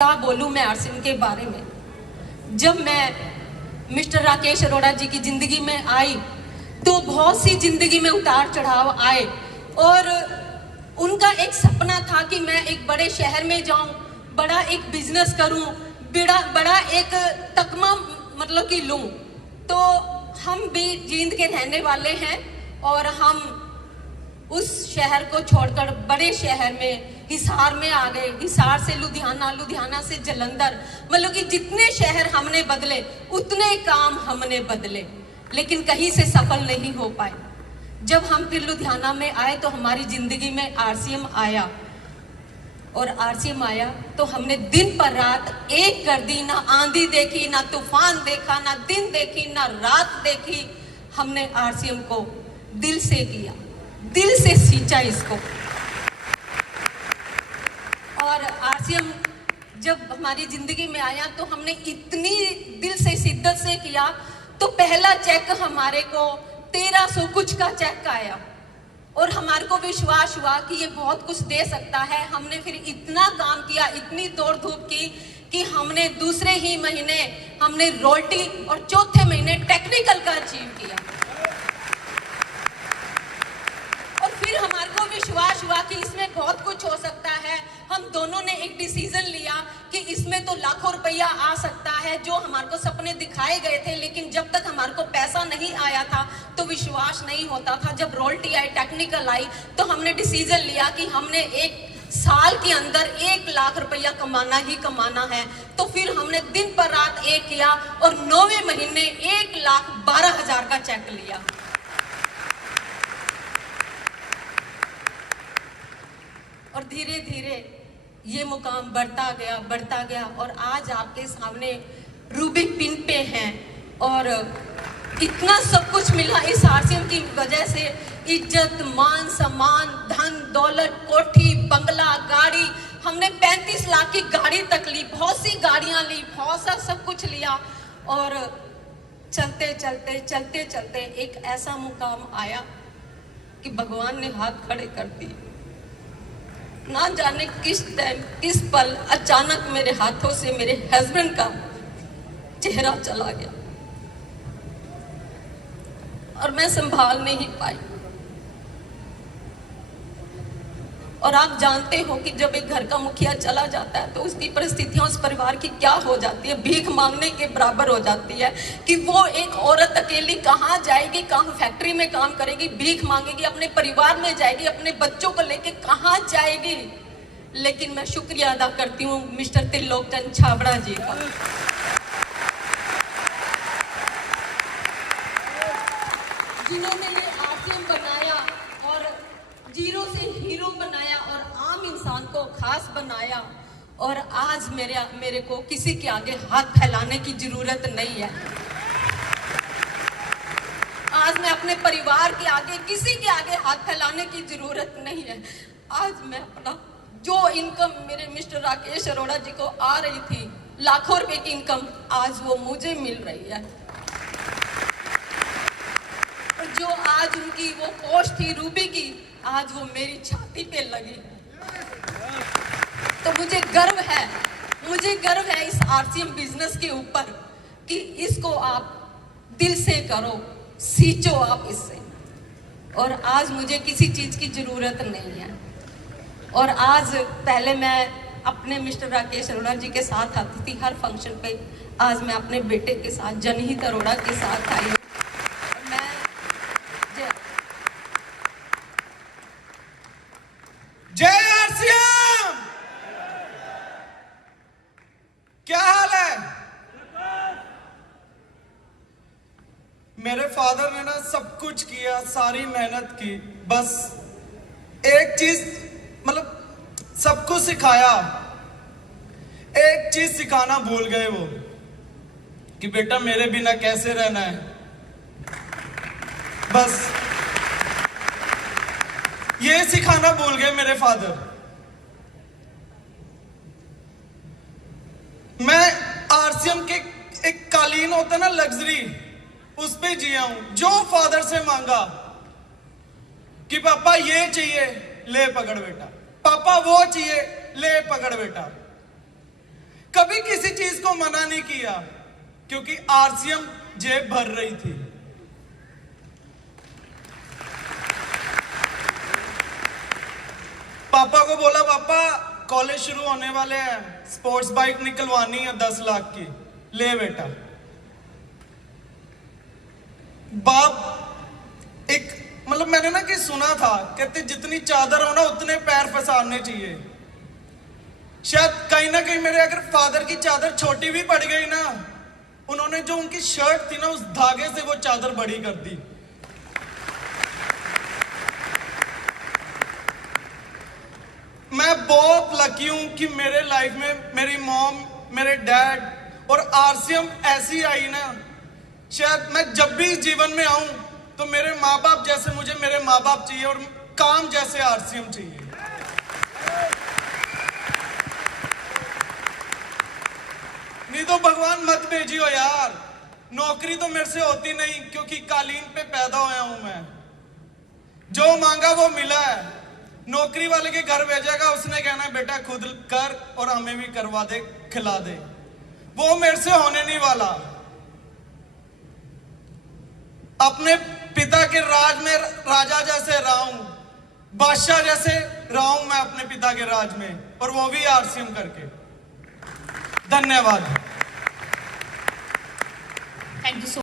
क्या बोलूं मैं आरसीएम के बारे में। जब मैं मिस्टर राकेश अरोड़ा जी की जिंदगी में आई तो बहुत सी जिंदगी में उतार चढ़ाव आए और उनका एक सपना था कि मैं एक बड़े शहर में जाऊं, बड़ा एक बिजनेस करूं, बड़ा एक तकमा मतलब कि लूं। तो हम भी जींद के रहने वाले हैं और हम उस शहर को छोड़कर बड़े शहर में हिसार में आ गए। हिसार से लुधियाना, लुधियाना से जलंधर, मतलब कि जितने शहर हमने बदले उतने काम हमने बदले, लेकिन कहीं से सफल नहीं हो पाए। जब हम फिर लुधियाना में आए तो हमारी जिंदगी में आरसीएम आया और आरसीएम आया तो हमने दिन पर रात एक कर दी। ना आंधी देखी, ना तूफान देखा, ना दिन देखी, ना रात देखी। हमने आरसीएम को दिल से किया, दिल से सींचा इसको। और आरसीएम जब हमारी जिंदगी में आया तो हमने इतनी दिल से शिद्दत से किया तो पहला चेक हमारे को 1300 कुछ का चेक आया और हमारे को विश्वास हुआ कि ये बहुत कुछ दे सकता है। हमने फिर इतना काम किया, इतनी दौड़ धूप की कि हमने दूसरे ही महीने हमने रोल्टी और चौथे महीने टेक्निकल का अचीव किया। और फिर हमारे को विश्वास हुआ कि इसमें बहुत कुछ हो सकता है। हम दोनों ने एक डिसीजन लिया कि इसमें तो लाखों रुपया आ सकता है, जो हमारे को सपने दिखाए गए थे, लेकिन जब तक हमारे को पैसा नहीं आया था तो विश्वास नहीं होता था। जब रोल्टी आई, टेक्निकल आई, तो हमने डिसीजन लिया कि हमने एक साल के अंदर 1 लाख रुपया कमाना ही कमाना है। तो फिर हमने दिन पर रात एक किया और 9वें महीने 1,12,000 का चेक लिया। और धीरे धीरे ये मुकाम बढ़ता गया और आज आपके सामने रूबिक पिन पे हैं। और इतना सब कुछ मिला इस आरसीएम की वजह से, इज्जत, मान, सम्मान, धन दौलत, कोठी, बंगला, गाड़ी। हमने 35 लाख की गाड़ी तक ली, बहुत सी गाड़ियां ली, बहुत सा सब कुछ लिया। और चलते चलते एक ऐसा मुकाम आया कि भगवान ने हाथ खड़े कर दिए। ना जाने किस टाइम, किस पल अचानक मेरे हाथों से मेरे हस्बैंड का चेहरा चला गया और मैं संभाल नहीं पाई। और आप जानते हो कि जब एक घर का मुखिया चला जाता है तो उसकी परिस्थितियां उस परिवार की क्या हो जाती है, भीख मांगने के बराबर हो जाती है। कि वो एक औरत अकेली कहाँ जाएगी, कहाँ फैक्ट्री में काम करेगी, भीख मांगेगी, अपने परिवार में जाएगी, अपने बच्चों को लेके कहाँ जाएगी। लेकिन मैं शुक्रिया अदा करती हूँ मिस्टर त्रिलोकचंद छाबड़ा जी का, जिन्होंने ये आरसीएम बनाया और जीरो से हीरो बनाया और आम इंसान को खास बनाया। और आज मेरे को किसी के आगे हाथ फैलाने की जरूरत नहीं है। आज मैं अपने परिवार के आगे, किसी के आगे हाथ फैलाने की जरूरत नहीं है। आज मैं अपना जो इनकम मेरे मिस्टर राकेश अरोड़ा जी को आ रही थी, लाखों रुपए की इनकम, आज वो मुझे मिल रही है। और जो आज उनकी वो पोस्ट थी रूबी की, आज वो मेरी छाती पे लगी। तो मुझे गर्व है इस आरसीएम बिजनेस के ऊपर कि इसको आप दिल से करो, सींचो आप इससे। और आज मुझे किसी चीज की जरूरत नहीं है। और आज पहले मैं अपने मिस्टर राकेश अरोड़ा जी के साथ आती थी हर फंक्शन पे, आज मैं अपने बेटे के साथ, जनहित अरोड़ा के साथ आई। जय आरसीएम! क्या हाल है? मेरे फादर ने ना सब कुछ किया, सारी मेहनत की, बस एक चीज, मतलब सबको सिखाया, एक चीज सिखाना भूल गए वो, कि बेटा मेरे बिना कैसे रहना है। बस ये सिखाना भूल गए मेरे फादर। मैं आरसीएम के एक कालीन होता ना, लग्जरी, उस पे जिया हूं। जो फादर से मांगा कि पापा ये चाहिए, ले पकड़ बेटा, पापा वो चाहिए, ले पकड़ बेटा। कभी किसी चीज को मना नहीं किया, क्योंकि आरसीएम जेब भर रही थी। पापा को बोला, पापा कॉलेज शुरू होने वाले हैं, स्पोर्ट्स बाइक निकलवानी है 10 लाख की, ले बेटा। बाप एक मतलब मैंने ना कि सुना था, कहते जितनी चादर हो ना उतने पैर फंसाने चाहिए। शायद कहीं ना कहीं मेरे अगर फादर की चादर छोटी भी पड़ गई ना, उन्होंने जो उनकी शर्ट थी ना उस धागे से वो चादर बड़ी कर दी। मैं बहुत लकी हूं कि मेरे लाइफ में मेरी मॉम, मेरे डैड और आरसीएम ऐसी आई ना, शायद मैं जब भी इस जीवन में आऊं तो मेरे माँ बाप जैसे मुझे मेरे माँ बाप चाहिए और काम जैसे आरसीएम चाहिए। नहीं तो भगवान मत भेजियो यार, नौकरी तो मेरे से होती नहीं, क्योंकि कालीन पे पैदा होया हूं मैं। जो मांगा वो मिला है। नौकरी वाले के घर भेजेगा, उसने कहना बेटा खुद कर और हमें भी करवा दे, खिला दे। वो मेरे से होने नहीं वाला। अपने पिता के राज में राजा जैसे रहा हूं, बादशाह जैसे रहा हूं मैं अपने पिता के राज में, और वो भी आरसीएम करके। धन्यवाद। Thank you so